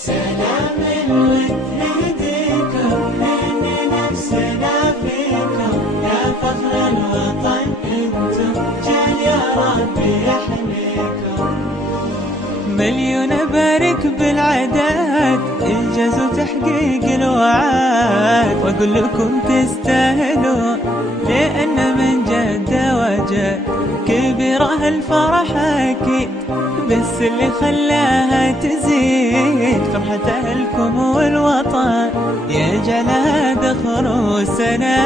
سلام لك نهديكم من نفسنا فيكم يا فخر الوطن انتم جيل يا ربي يحميكم. مليون بارك بالعداد انجاز وتحقيق الوعد، واقول لكم تستاهلون لان من جد وجد كبيره الفرح اكيد، بس اللي خلاها تزيد فرحة أهلكم والوطن يجعلها دخل سنة.